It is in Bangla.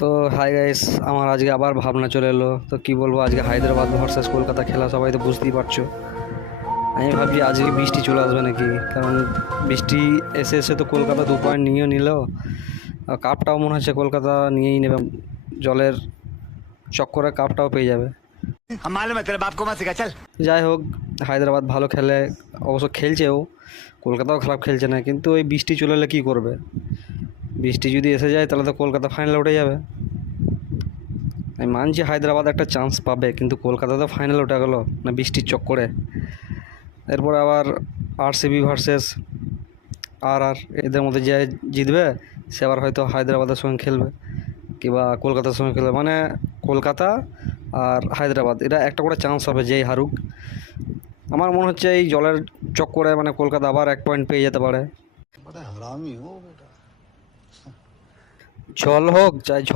তো হাই গাইস, আমার আজকে আবার ভাবনা চলে এলো। তো কি বলবো, আজকে হায়দ্রাবাদ ভার্সেস কলকাতা খেলা, সবাই তো বুঝতেই পারছো। আমি ভাবছি আজকে বৃষ্টি চলে আসবে নাকি, কারণ বৃষ্টি এসে এসে তো কলকাতা 2 পয়েন্ট নিয়েও নিল, আর কাপটাও মনে হচ্ছে কলকাতা নিয়েই নেবে। জলের চক্করে কাপটাও পেয়ে যাবে। যাই হোক, হায়দ্রাবাদ ভালো খেলে, অবশ্য খেলছেও, কলকাতাও খারাপ খেলছে না, কিন্তু ওই বৃষ্টি চলে এলে কী করবে। বৃষ্টি যদি এসে যায় তাহলে তো কলকাতা ফাইনালে উঠে যাবে। আমি মানছি হায়দ্রাবাদ একটা চান্স পাবে, কিন্তু কলকাতা তো ফাইনাল উঠে গেলো না বৃষ্টির চক্করে। এরপর আবার আরসিবি ভার্সেস আর এদের মধ্যে যে জিতবে সে আবার হয়তো হায়দ্রাবাদের সঙ্গে খেলবে কিংবা কলকাতার সঙ্গে খেলবে, মানে কলকাতা আর হায়দ্রাবাদ এটা একটা করে চান্স হবে যেই হারুক। আমার মনে হচ্ছে এই জলের চক্করে মানে কলকাতা আবার 1 পয়েন্ট পেয়ে যেতে পারে। জল হোক চাই